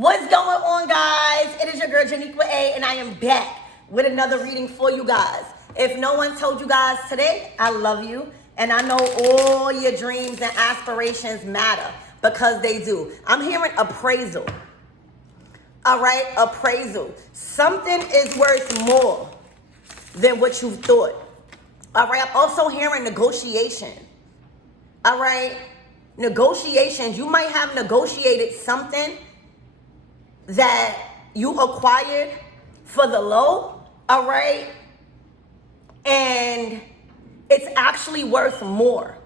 What's going on, guys? It is your girl Janiqua A, and I am back with another reading for you guys. If no one told you guys today, I love you, and I know all your dreams and aspirations matter because they do. I'm hearing appraisal. All right, appraisal. Something is worth more than what you thought. All right, I'm also hearing negotiation. All right, negotiations. You might have negotiated something that you acquired for the low, all right? And it's actually worth more,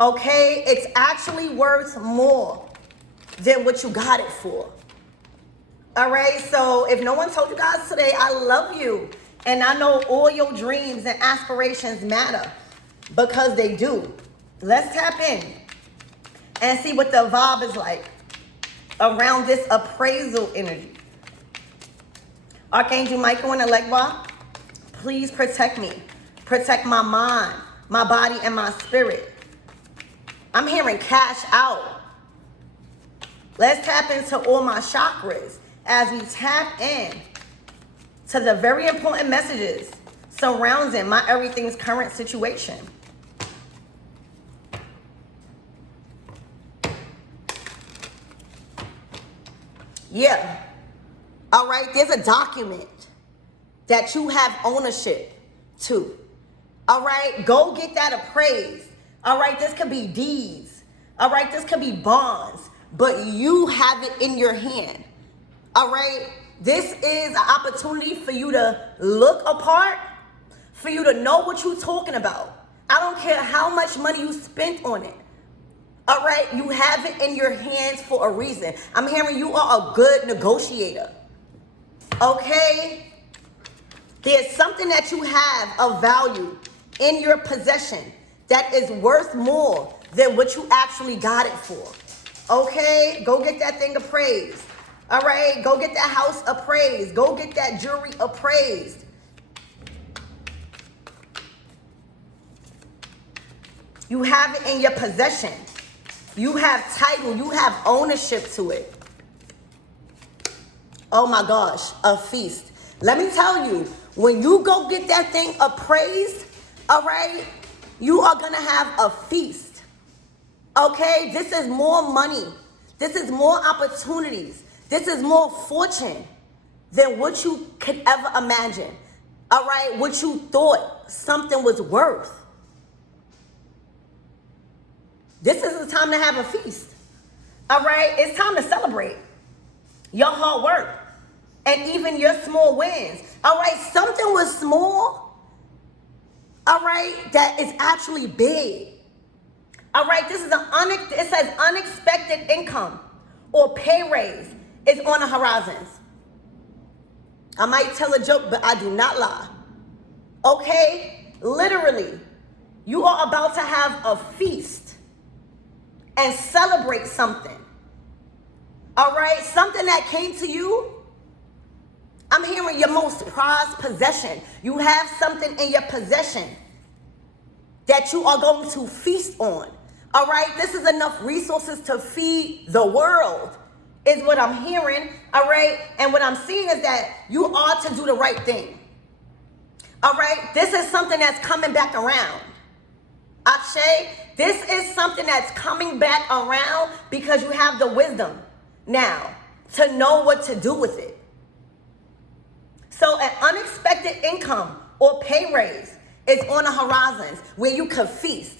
okay? It's actually worth more than what you got it for, all right? So if no one told you guys today, I love you. And I know all your dreams and aspirations matter because they do. Let's tap in and see what the vibe is like around this appraisal energy. Archangel Michael and Elegba, please protect me. Protect my mind, my body, and my spirit. I'm hearing cash out. Let's tap into all my chakras as we tap in to the very important messages surrounding my everything's current situation. Yeah. All right. There's a document that you have ownership to. All right. Go get that appraised. All right. This could be deeds. All right. This could be bonds, but you have it in your hand. All right. This is an opportunity for you to look apart, for you to know what you're talking about. I don't care how much money you spent on it. All right, you have it in your hands for a reason. I'm hearing you are a good negotiator. Okay? There's something that you have of value in your possession that is worth more than what you actually got it for. Okay? Go get that thing appraised. All right? Go get that house appraised. Go get that jewelry appraised. You have it in your possession. You have title, you have ownership to it. Oh my gosh, a feast. Let me tell you, when you go get that thing appraised, all right, you are gonna have a feast. Okay, this is more money. This is more opportunities. This is more fortune than what you could ever imagine. All right, what you thought something was worth. This is the time to have a feast. All right? It's time to celebrate your hard work and even your small wins. All right? Something was small, all right, that is actually big. All right? This is it says unexpected income or pay raise is on the horizons. I might tell a joke, but I do not lie. Okay? Literally, you are about to have a feast and celebrate something. All right? Something that came to you. I'm hearing your most prized possession. You have something in your possession that you are going to feast on. All right? This is enough resources to feed the world is what I'm hearing. All right? And what I'm seeing is that you are to do the right thing. All right? This is something that's coming back around. Ashe, this is something that's coming back around because you have the wisdom now to know what to do with it. So an unexpected income or pay raise is on the horizons where you can feast.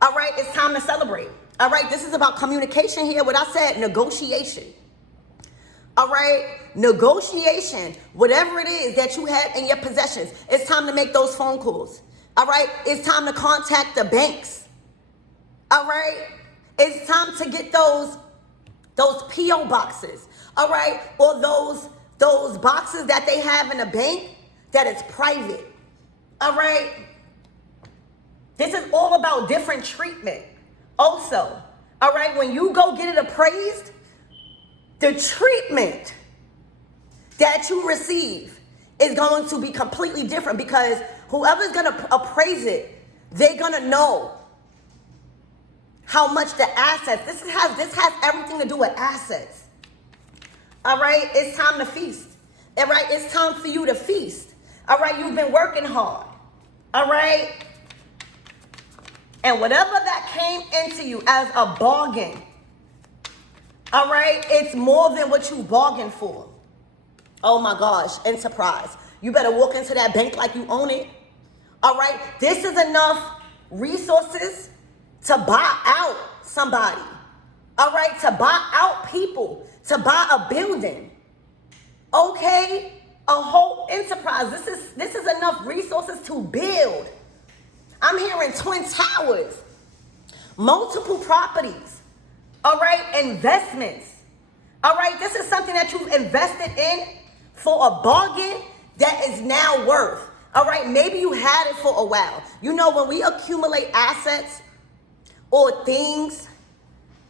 All right, it's time to celebrate. All right, this is about communication here. What I said, negotiation. All right, negotiation, whatever it is that you have in your possessions, it's time to make those phone calls. All right, it's time to contact the banks. All right, it's time to get those P.O. boxes. All right, or those boxes that they have in a bank that is private. All right, this is all about different treatment. Also, all right, when you go get it appraised, the treatment that you receive is going to be completely different because whoever's going to appraise it, they're going to know how much the assets, this has everything to do with assets. All right, it's time to feast. All right, it's time for you to feast. All right, you've been working hard. All right, and whatever that came into you as a bargain, all right, it's more than what you bargained for. Oh my gosh, enterprise. You better walk into that bank like you own it. All right, this is enough resources to buy out somebody. All right, to buy out people, to buy a building. Okay, a whole enterprise. This is enough resources to build. I'm hearing twin towers, multiple properties. All right, investments. All right, this is something that you've invested in for a bargain that is now worth. All right, maybe you had it for a while. You know, when we accumulate assets or things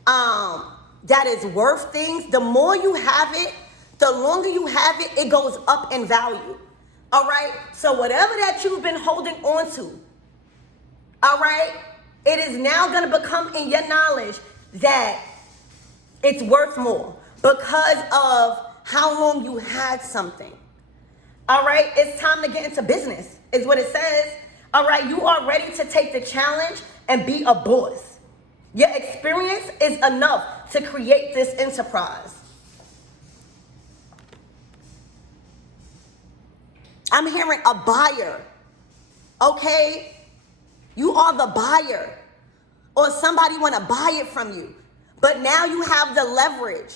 that is worth things, the more you have it, the longer you have it, it goes up in value. All right, so whatever that you've been holding on to, all right, it is now going to become in your knowledge that it's worth more because of how long you had something. All right, it's time to get into business, is what it says. All right, you are ready to take the challenge and be a boss. Your experience is enough to create this enterprise. I'm hearing a buyer. Okay, you are the buyer, or somebody want to buy it from you, but now you have the leverage,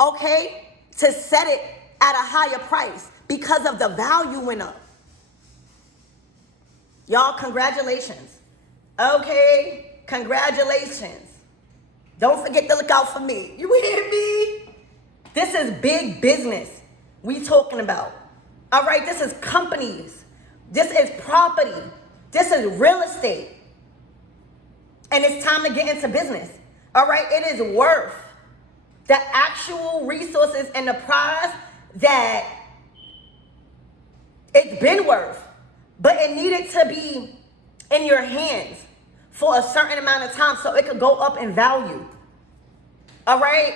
okay, to set it at a higher price because of the value went up. Y'all, congratulations. Okay, congratulations. Don't forget to look out for me. You hear me? This is big business we talking about. All right, this is companies. This is property. This is real estate. And it's time to get into business. All right, it is worth the actual resources and the prize that it's been worth, but it needed to be in your hands for a certain amount of time so it could go up in value. All right?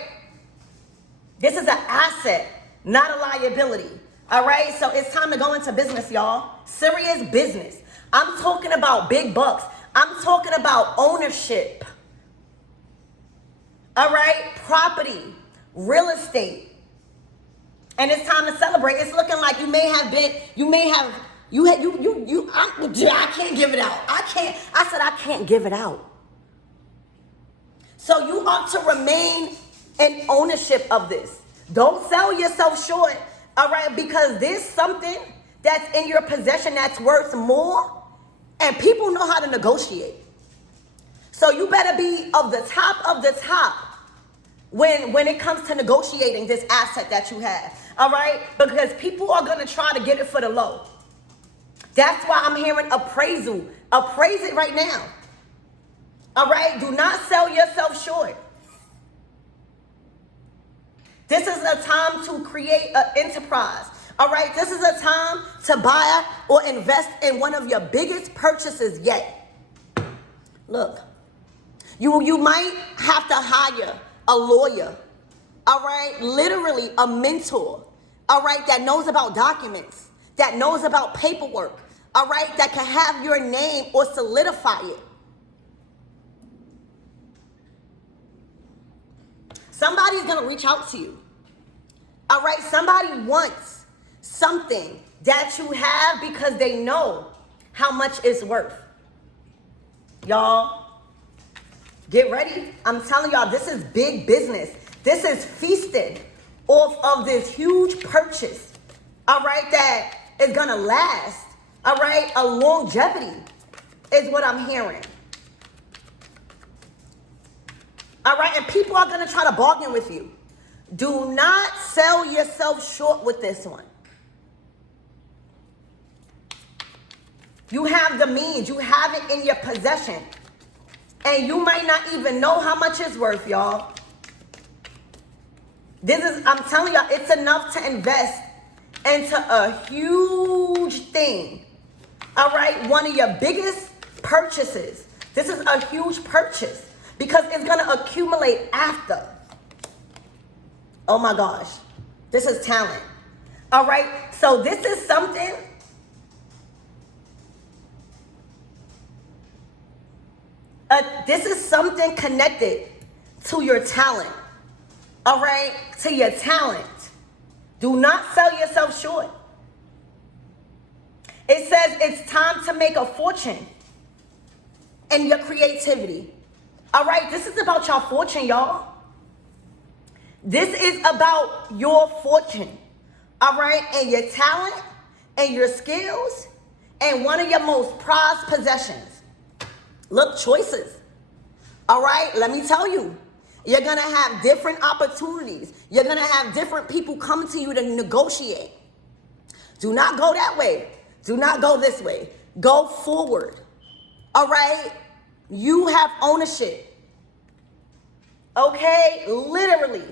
This is an asset, not a liability. All right? So it's time to go into business, y'all. Serious business. I'm talking about big bucks. I'm talking about ownership. All right? Property, real estate. And it's time to celebrate. It's looking like I can't give it out. I can't give it out. So you ought to remain in ownership of this. Don't sell yourself short, all right? Because there's something that's in your possession that's worth more, and people know how to negotiate. So you better be of the top when it comes to negotiating this asset that you have, all right? Because people are going to try to get it for the low. That's why I'm hearing appraisal. Appraise it right now, all right? Do not sell yourself short. This is a time to create an enterprise, all right? This is a time to buy or invest in one of your biggest purchases yet. Look, you might have to hire a lawyer, all right? Literally a mentor, all right, that knows about documents, that knows about paperwork, all right, that can have your name or solidify it. Somebody's going to reach out to you, all right? Somebody wants something that you have because they know how much it's worth. Y'all, get ready. I'm telling y'all, this is big business. This is feasting off of this huge purchase, all right, that is going to last, all right? A longevity is what I'm hearing. All right, and people are going to try to bargain with you. Do not sell yourself short with this one. You have the means. You have it in your possession. And you might not even know how much it's worth, y'all. I'm telling y'all, it's enough to invest into a huge thing. All right, one of your biggest purchases. This is a huge purchase because it's going to accumulate after. Oh my gosh. This is talent. All right? So this is something connected to your talent. All right? To your talent. Do not sell yourself short. It says it's time to make a fortune in your creativity. All right? This is about your fortune, y'all. This is about your fortune. All right? And your talent and your skills and one of your most prized possessions. Look, choices. All right? Let me tell you. You're going to have different opportunities. You're going to have different people coming to you to negotiate. Do not go that way. Do not go this way. Go forward. All right? You have ownership. Okay? Literally.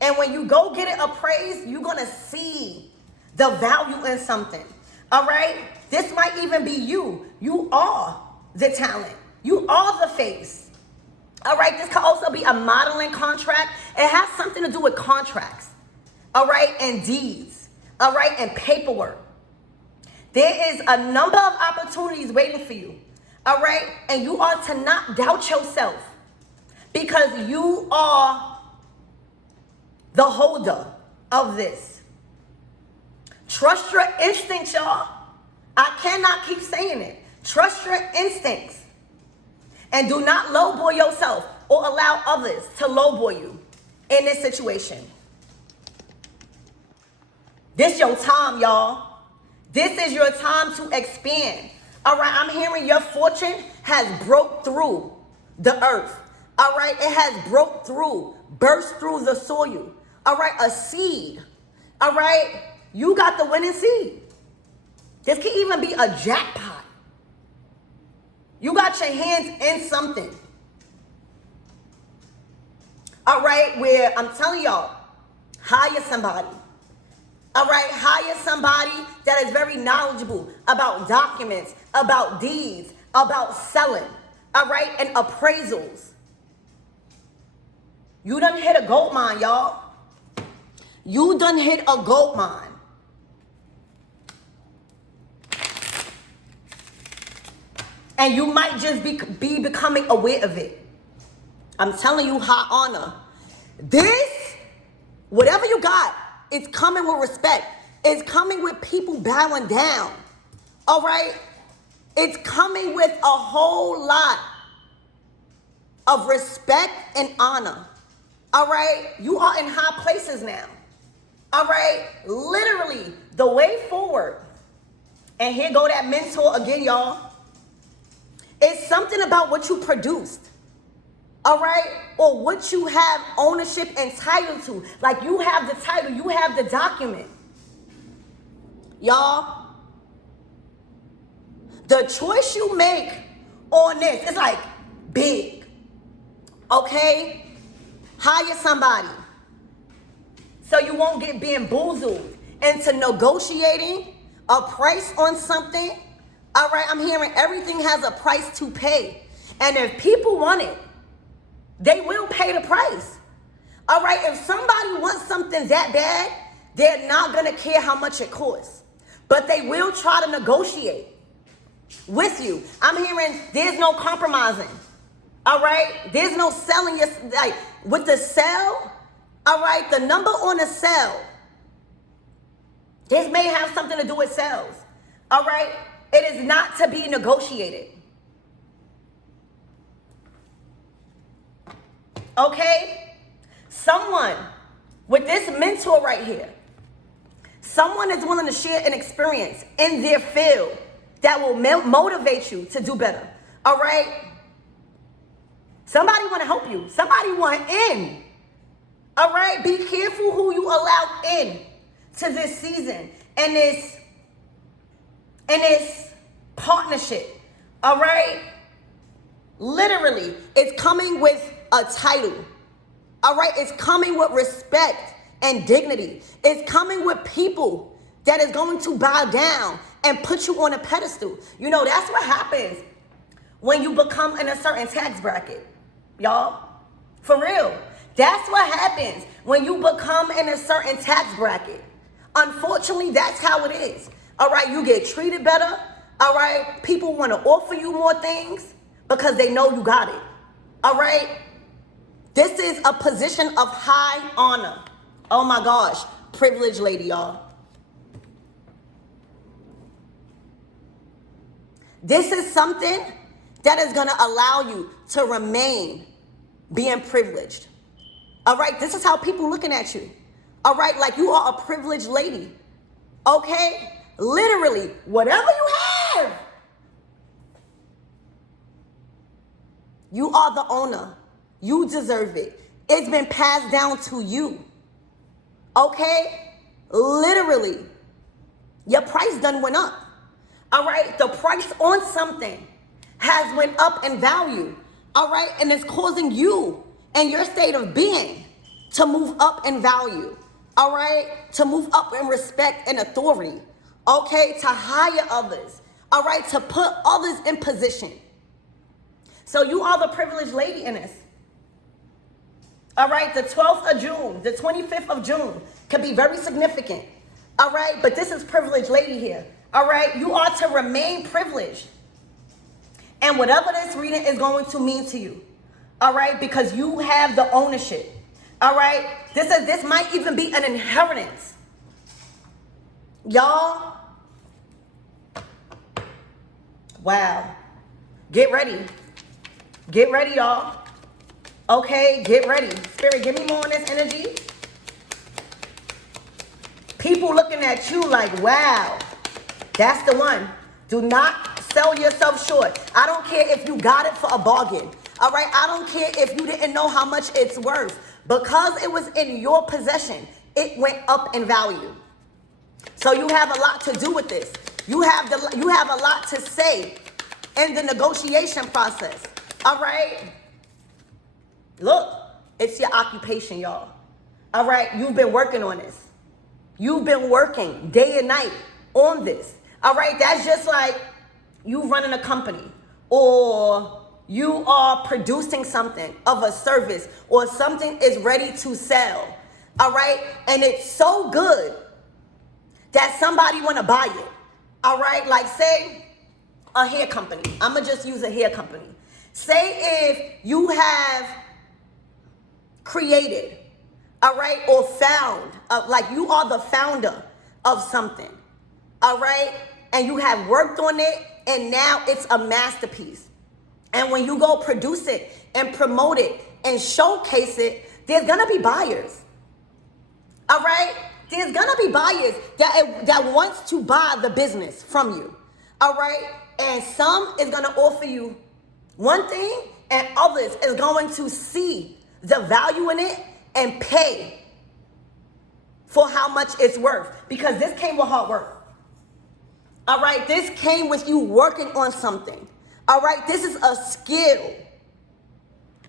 And when you go get it appraised, you're going to see the value in something. All right? This might even be you. You are the talent. You are the face. All right? This could also be a modeling contract. It has something to do with contracts. All right? And deeds. All right? And paperwork. There is a number of opportunities waiting for you. All right? And you are to not doubt yourself. Because you are the holder of this. Trust your instincts, y'all. I cannot keep saying it. Trust your instincts. And do not lowball yourself or allow others to lowball you in this situation. This your time, y'all. This is your time to expand. All right, I'm hearing your fortune has broke through the earth. All right, it has broke through, burst through the soil. All right, a seed. All right, you got the winning seed. This can even be a jackpot. You got your hands in something. All right, where I'm telling y'all, hire somebody. All right, hire somebody that is very knowledgeable about documents, about deeds, about selling. All right, and appraisals. You done hit a gold mine, y'all. You done hit a gold mine. And you might just be becoming aware of it. I'm telling you, high honor. This, whatever you got, it's coming with respect. It's coming with people bowing down. All right? It's coming with a whole lot of respect and honor. All right? You are in high places now. All right? Literally, the way forward. And here go that mentor again, y'all. It's something about what you produced. All right? Or what you have ownership and title to. Like you have the title, you have the document. Y'all, the choice you make on this is like big. Okay? Hire somebody so you won't get bamboozled into negotiating a price on something. All right, I'm hearing everything has a price to pay. And if people want it, they will pay the price. All right, if somebody wants something that bad, they're not going to care how much it costs. But they will try to negotiate with you. I'm hearing there's no compromising. All right, there's no selling your, like with the sell. All right, the number on the sell. This may have something to do with sales. All right. It is not to be negotiated. Okay? Someone with this mentor right here, someone is willing to share an experience in their field that will motivate you to do better. All right? Somebody want to help you. Somebody want in. All right? Be careful who you allow in to this season and this partnership. All right? Literally, it's coming with a title. All right? It's coming with respect and dignity. It's coming with people that is going to bow down and put you on a pedestal. You know, that's what happens when you become in a certain tax bracket, y'all. For real. That's what happens when you become in a certain tax bracket. Unfortunately, that's how it is. All right, you get treated better. All right, people want to offer you more things because they know you got it. All right, this is a position of high honor. Oh my gosh, privileged lady, y'all. This is something that is going to allow you to remain being privileged. All right, this is how people looking at you. All right, like you are a privileged lady. Okay, literally, whatever you have, you are the owner. You deserve it. It's been passed down to you. Okay, literally, your price done went up. All right, the price on something has went up in value. All right, and it's causing you and your state of being to move up in value. All right, to move up in respect and authority. Okay, to hire others. All right, to put others in position. So you are the privileged lady in this. All right, the 12th of June, the 25th of June could be very significant. All right, but this is privileged lady here. All right, you are to remain privileged. And whatever this reading is going to mean to you. All right, because you have the ownership. All right, this might even be an inheritance. Y'all, wow. Get ready. Get ready, y'all. Okay, get ready. Spirit, give me more on this energy. People looking at you like, wow, that's the one. Do not sell yourself short. I don't care if you got it for a bargain. All right, I don't care if you didn't know how much it's worth. Because it was in your possession, it went up in value. So you have a lot to do with this. You have a lot to say in the negotiation process. All right? Look, it's your occupation, y'all. All right? You've been working on this. You've been working day and night on this. All right? That's just like you running a company, or you are producing something of a service, or something is ready to sell. All right? And it's so good that somebody want to buy it. All right? Like say a hair company. I'm going to just use a hair company. Say if you have created, all right, or found, like you are the founder of something, all right, and you have worked on it, and now it's a masterpiece. And when you go produce it and promote it and showcase it, there's gonna be buyers. All right? There's gonna be buyers that wants to buy the business from you. All right? And some is gonna offer you one thing, and others is going to see the value in it and pay for how much it's worth. Because this came with hard work. All right? This came with you working on something. All right? This is a skill.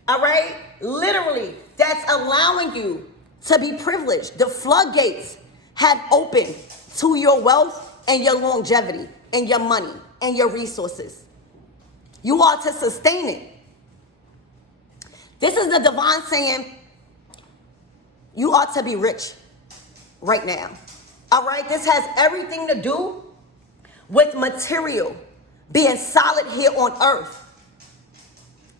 All right? Literally, that's allowing you to be privileged. The floodgates have opened to your wealth and your longevity and your money and your resources. You are to sustain it. This is the divine saying, you ought to be rich right now. All right? This has everything to do with material being solid here on earth.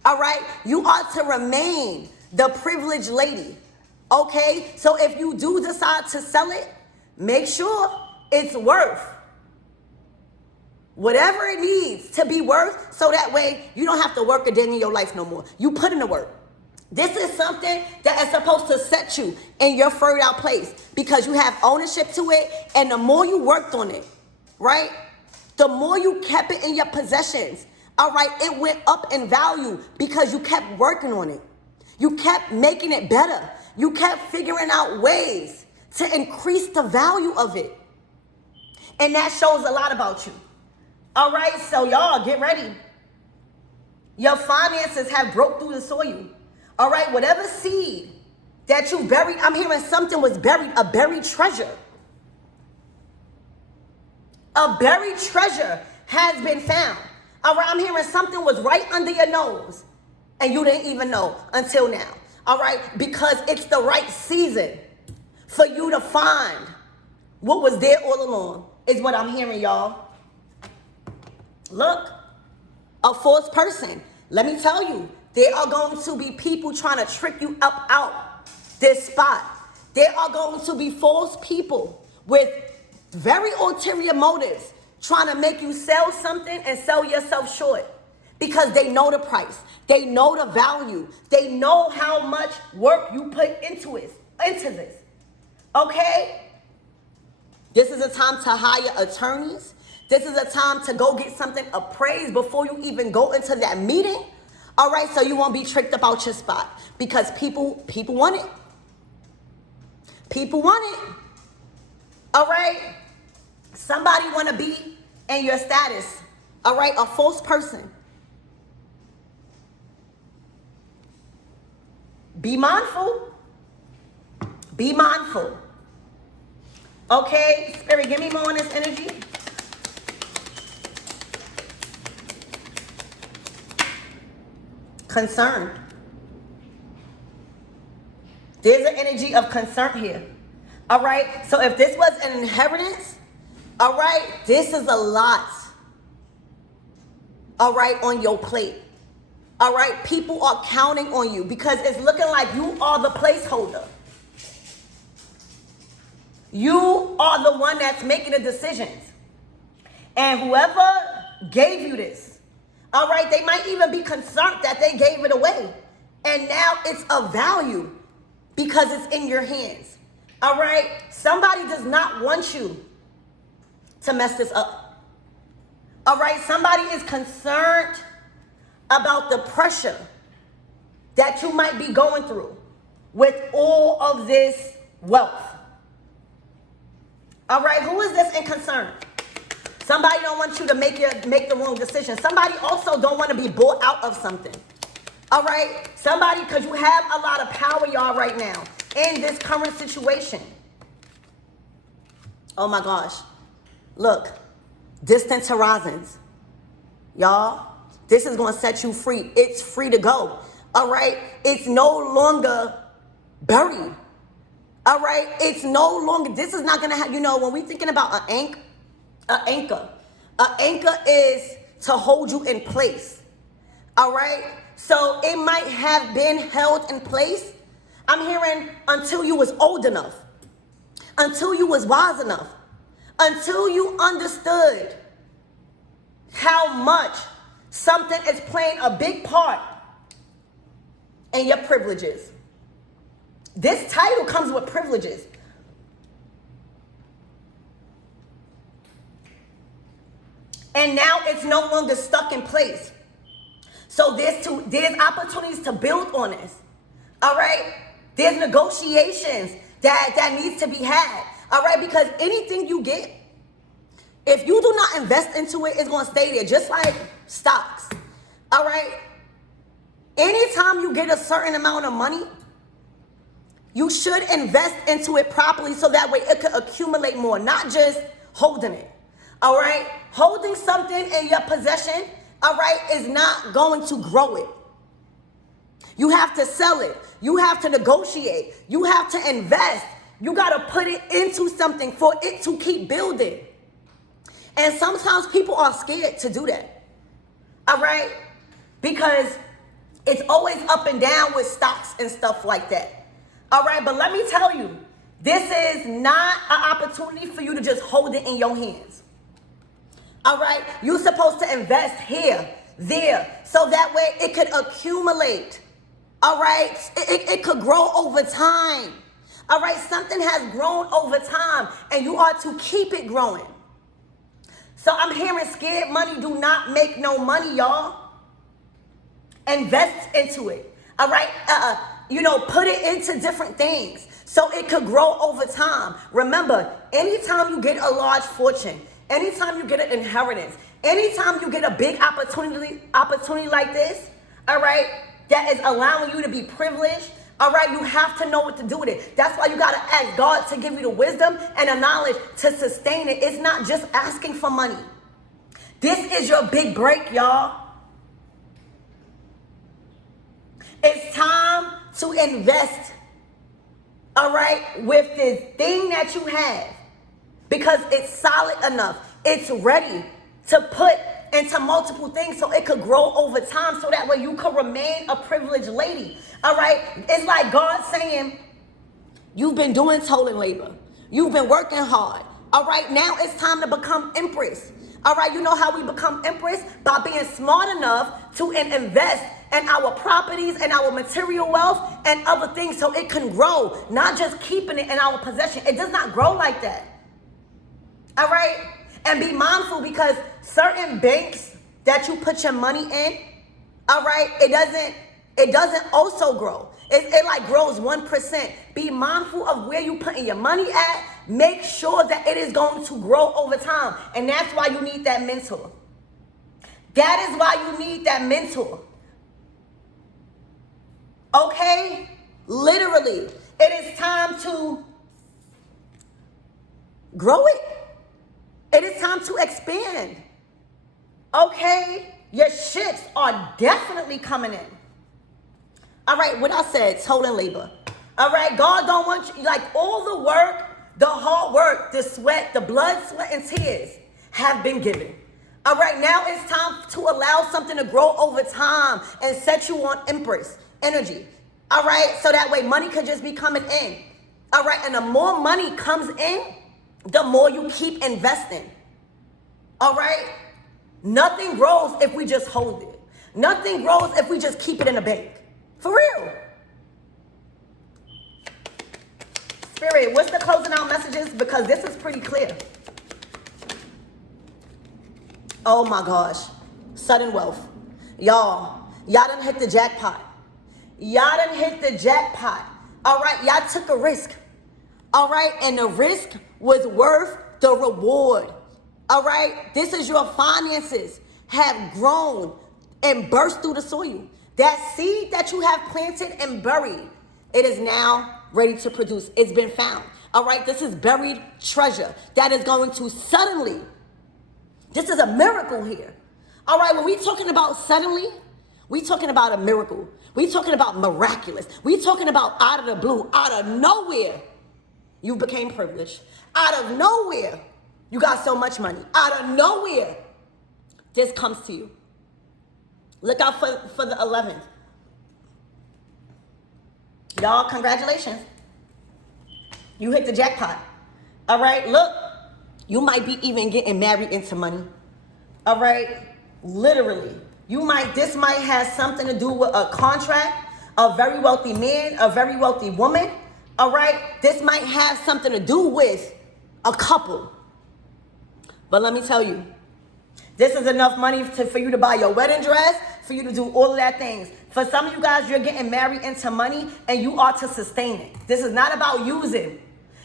All right? You ought to remain the privileged lady. Okay? So if you do decide to sell it, make sure it's worth whatever it needs to be worth, so that way you don't have to work a day in your life no more. You put in the work. This is something that is supposed to set you in your figured out place, because you have ownership to it, and the more you worked on it, right? The more you kept it in your possessions, all right, it went up in value because you kept working on it. You kept making it better. You kept figuring out ways to increase the value of it. And that shows a lot about you. All right, so y'all get ready. Your finances have broke through the soil. All right, whatever seed that you buried, I'm hearing something was buried, a buried treasure. A buried treasure has been found. All right, I'm hearing something was right under your nose and you didn't even know until now. All right, because it's the right season for you to find what was there all along, is what I'm hearing, y'all. Look, a false person. Let me tell you, there are going to be people trying to trick you up out this spot. There are going to be false people with very ulterior motives trying to make you sell something and sell yourself short because they know the price. They know the value. They know how much work you put into this. Okay? This is a time to hire attorneys. This is a time to go get something appraised before you even go into that meeting. All right, so you won't be tricked about your spot because people want it. People want it. All right? Somebody want to be in your status. All right? A false person. Be mindful. Be mindful. Okay? Spirit, give me more on this energy. Concerned. There's an energy of concern here. All right? So if this was an inheritance, all right, this is a lot. All right, on your plate. All right, people are counting on you because it's looking like you are the placeholder. You are the one that's making the decisions. And whoever gave you this, all right, they might even be concerned that they gave it away. And now it's of value because it's in your hands. All right, somebody does not want you to mess this up. All right, somebody is concerned about the pressure that you might be going through with all of this wealth. All right, who is this in concern? Somebody don't want you to make the wrong decision. Somebody also don't want to be bought out of something. All right, somebody, because you have a lot of power, y'all, right now in this current situation. Oh my gosh. Look, distant horizons. Y'all, this is going to set you free. It's free to go. All right? It's no longer buried. All right? It's no longer, this is not going to have, when we're thinking about an anchor is to hold you in place. All right? So it might have been held in place. I'm hearing until you was old enough, until you was wise enough, until you understood how much something is playing a big part in your privileges. This title comes with privileges. And now it's no longer stuck in place. So there's opportunities to build on this. All right? There's negotiations that needs to be had. All right? Because anything you get, if you do not invest into it, it's going to stay there, just like stocks. All right? Anytime you get a certain amount of money, you should invest into it properly so that way it could accumulate more, not just holding it. All right? Holding something in your possession, all right, is not going to grow it. You have to sell it. You have to negotiate. You have to invest. You got to put it into something for it to keep building. And sometimes people are scared to do that. All right? Because it's always up and down with stocks and stuff like that. All right? But let me tell you, this is not an opportunity for you to just hold it in your hands. All right? You're supposed to invest here, there, so that way it could accumulate. All right? It could grow over time. All right? Something has grown over time, and you are to keep it growing. So I'm hearing scared money do not make no money, y'all. Invest into it. All right? Put it into different things so it could grow over time. Remember, anytime you get a large fortune, anytime you get an inheritance, anytime you get a big opportunity like this, all right, that is allowing you to be privileged, all right, you have to know what to do with it. That's why you got to ask God to give you the wisdom and the knowledge to sustain it. It's not just asking for money. This is your big break, y'all. It's time to invest, all right, with this thing that you have because it's solid enough. It's ready to put into multiple things so it could grow over time so that way you could remain a privileged lady, all right? It's like God saying, you've been doing toiling labor. You've been working hard. All right, now it's time to become empress. All right, you know how we become empress? By being smart enough to invest in our properties and our material wealth and other things so it can grow, not just keeping it in our possession. It does not grow like that. All right? And be mindful because certain banks that you put your money in, all right, it doesn't also grow. It like grows 1%. Be mindful of where you putting your money at. Make sure that it is going to grow over time. And that's why you need that mentor. That is why you need that mentor. Okay? Literally, it is time to grow it. It is time to expand. Okay? Your shifts are definitely coming in. All right, what I said, toiling labor. All right, God don't want you, like all the work, the hard work, the sweat, the blood, sweat, and tears have been given. All right, now it's time to allow something to grow over time and set you on empress energy. All right, so that way money could just be coming in. All right, and the more money comes in, the more you keep investing. All right, nothing grows if we just hold it. Nothing grows if we just keep it in the bank. For real. Spirit, what's the closing out messages? Because this is pretty clear. Oh my gosh. Sudden wealth. Y'all done hit the jackpot. Y'all done hit the jackpot. All right, y'all took a risk. All right, and the risk was worth the reward. All right, this is your finances have grown and burst through the soil. That seed that you have planted and buried, it is now ready to produce. It's been found. All right, this is buried treasure that is going to suddenly, this is a miracle here. All right, when we talking about suddenly, we talking about a miracle. We talking about miraculous. We talking about out of the blue, out of nowhere, you became privileged. Out of nowhere, you got so much money. Out of nowhere, this comes to you. Look out for the 11th. Y'all, congratulations. You hit the jackpot. All right, look, you might be even getting married into money. All right, literally. This might have something to do with a contract, a very wealthy man, a very wealthy woman. All right, this might have something to do with a couple. But let me tell you, this is enough money for you to buy your wedding dress, for you to do all of that things. For some of you guys, you're getting married into money and you are to sustain it. This is not about using.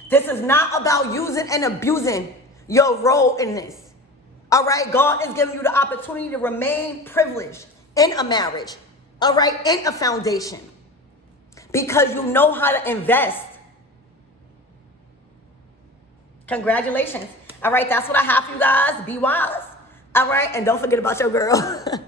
This is not about using and abusing your role in this. All right, God is giving you the opportunity to remain privileged in a marriage. All right, in a foundation. Because you know how to invest. Congratulations. All right, that's what I have for you guys. Be wise. All right, and don't forget about your girl.